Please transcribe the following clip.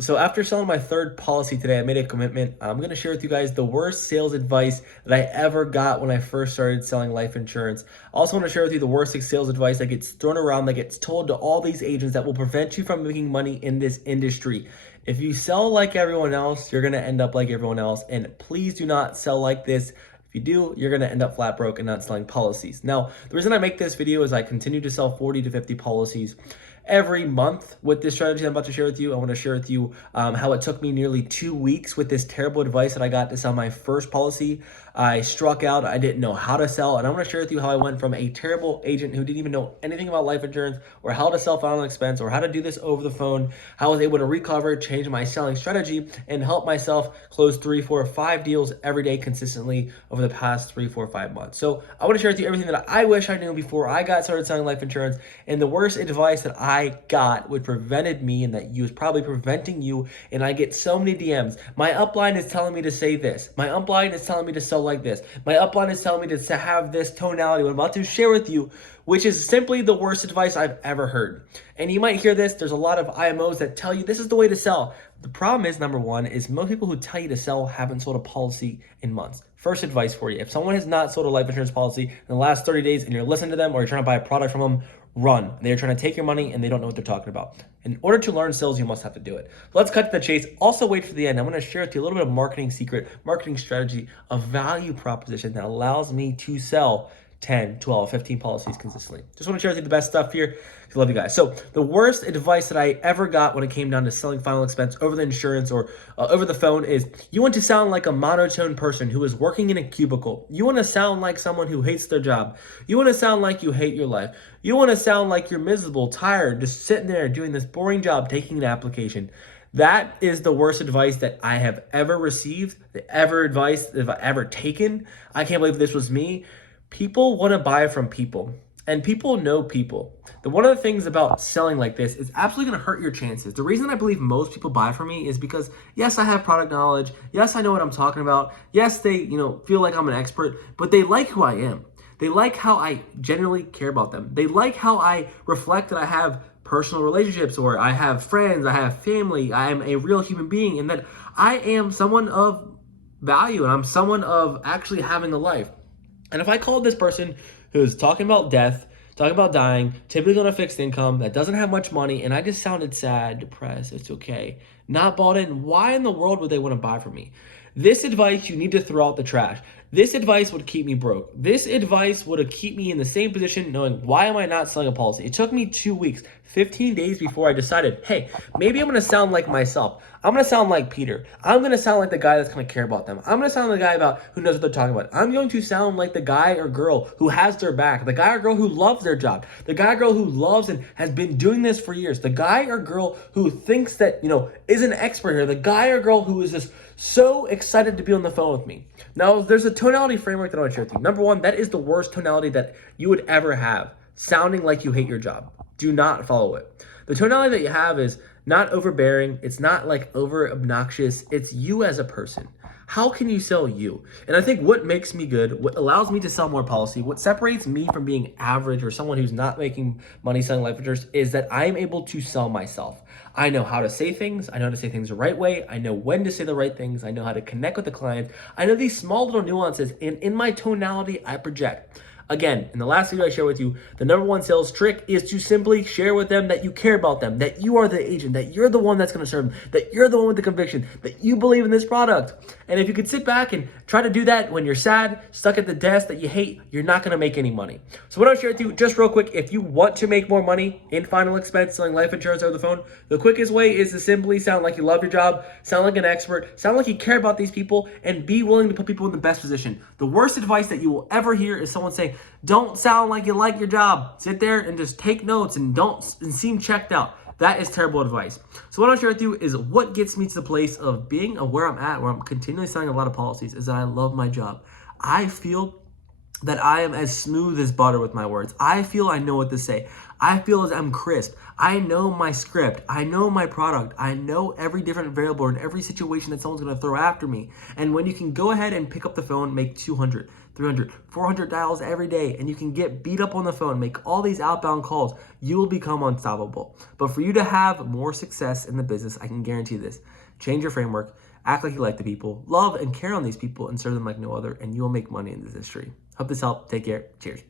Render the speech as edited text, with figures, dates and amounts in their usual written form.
So after selling my third policy today, I made a commitment. I'm going to share with you guys the worst sales advice that I ever got when I first started selling life insurance. I also want to share with you the worst sales advice that gets thrown around, that gets told to all these agents that will prevent you from making money in this industry. If you sell like everyone else, you're going to end up like everyone else. And please do not sell like this. If you do, you're going to end up flat broke and not selling policies. Now, the reason I make this video is I continue to sell 40 to 50 policies every month with this strategy I'm about to share with you. I want to share with you how it took me nearly 2 weeks with this terrible advice that I got to sell my first policy. I struck out. I didn't know how to sell. And I want to share with you how I went from a terrible agent who didn't even know anything about life insurance or how to sell final expense or how to do this over the phone, how I was able to recover, change my selling strategy, and help myself close 3, 4, 5 deals every day consistently over the past 3, 4, 5 months. So I want to share with you everything that I wish I knew before I got started selling life insurance, and the worst advice that I got, which prevented me and that you is probably preventing you. And I get so many DMs. My upline is telling me to say this. My upline is telling me to sell like this. My upline is telling me to have this tonality. What I'm about to share with you, which is simply the worst advice I've ever heard. And you might hear this. There's a lot of IMOs that tell you this is the way to sell. The problem is, number one, is most people who tell you to sell haven't sold a policy in months. First advice for you: if someone has not sold a life insurance policy in the last 30 days and you're listening to them or you're trying to buy a product from them, run. They're trying to take your money and they don't know what they're talking about. In order to learn sales, you must have to do it. Let's cut to the chase. Also, wait for the end. I'm going to share with you a little bit of marketing secret, marketing strategy, a value proposition that allows me to sell 10, 12, 15 policies consistently. Just want to share with you the best stuff here. I love you guys. So the worst advice that I ever got when it came down to selling final expense over the insurance or over the phone is you want to sound like a monotone person who is working in a cubicle. You want to sound like someone who hates their job. You want to sound like you hate your life. You want to sound like you're miserable, tired, just sitting there doing this boring job, taking an application. That is the worst advice that I have ever received, the advice that I've ever taken. I can't believe this was me. People want to buy from people, and people know people. One of the things about selling like this is absolutely going to hurt your chances. The reason I believe most people buy from me is because, yes, I have product knowledge. Yes, I know what I'm talking about. Yes, they, feel like I'm an expert, but they like who I am. They like how I genuinely care about them. They like how I reflect that I have personal relationships, or I have friends, I have family, I am a real human being, and that I am someone of value, and I'm someone of actually having a life. And if I called this person who's talking about death, talking about dying, typically on a fixed income, that doesn't have much money, and I just sounded sad, depressed, it's okay, not bought in, why in the world would they want to buy from me? This advice you need to throw out the trash. This advice would keep me broke. This advice would have kept me in the same position knowing why am I not selling a policy. It took me 2 weeks, 15 days before I decided, hey, maybe I'm going to sound like myself. I'm going to sound like Peter. I'm going to sound like the guy that's going to care about them. I'm going to sound like the guy who knows what they're talking about. I'm going to sound like the guy or girl who has their back, the guy or girl who loves their job, the guy or girl who loves and has been doing this for years, the guy or girl who thinks that, is an expert here, the guy or girl who is just so excited to be on the phone with me. Now, there's a tonality framework that I want to share with you. Number one, that is the worst tonality that you would ever have, sounding like you hate your job. Do not follow it. The tonality that you have is not overbearing. It's not like over obnoxious. It's you as a person. How can you sell you? And I think what makes me good, what allows me to sell more policy, what separates me from being average or someone who's not making money selling life insurance is that I'm able to sell myself. I know how to say things. I know how to say things the right way. I know when to say the right things. I know how to connect with the client. I know these small little nuances, and in my tonality, I project. Again, in the last video I shared with you, the number one sales trick is to simply share with them that you care about them, that you are the agent, that you're the one that's going to serve them, that you're the one with the conviction, that you believe in this product. And if you could sit back and try to do that when you're sad, stuck at the desk that you hate, you're not going to make any money. So what I'll share with you, just real quick, if you want to make more money in final expense selling life insurance over the phone, the quickest way is to simply sound like you love your job, sound like an expert, sound like you care about these people, and be willing to put people in the best position. The worst advice that you will ever hear is someone saying, don't sound like you like your job. Sit there and just take notes and seem checked out. That is terrible advice. So what I'll share with you is what gets me to the place of being where I'm at, where I'm continually selling a lot of policies, is that I love my job. I feel that I am as smooth as butter with my words. I feel I know what to say. I feel as I'm crisp. I know my script. I know my product. I know every different variable in every situation that someone's going to throw after me. And when you can go ahead and pick up the phone, make 200, 300, 400 dials every day, and you can get beat up on the phone, make all these outbound calls, you will become unstoppable. But for you to have more success in the business, I can guarantee this. Change your framework. Act like you like the people, love and care on these people, and serve them like no other, and you will make money in this industry. Hope this helped. Take care. Cheers.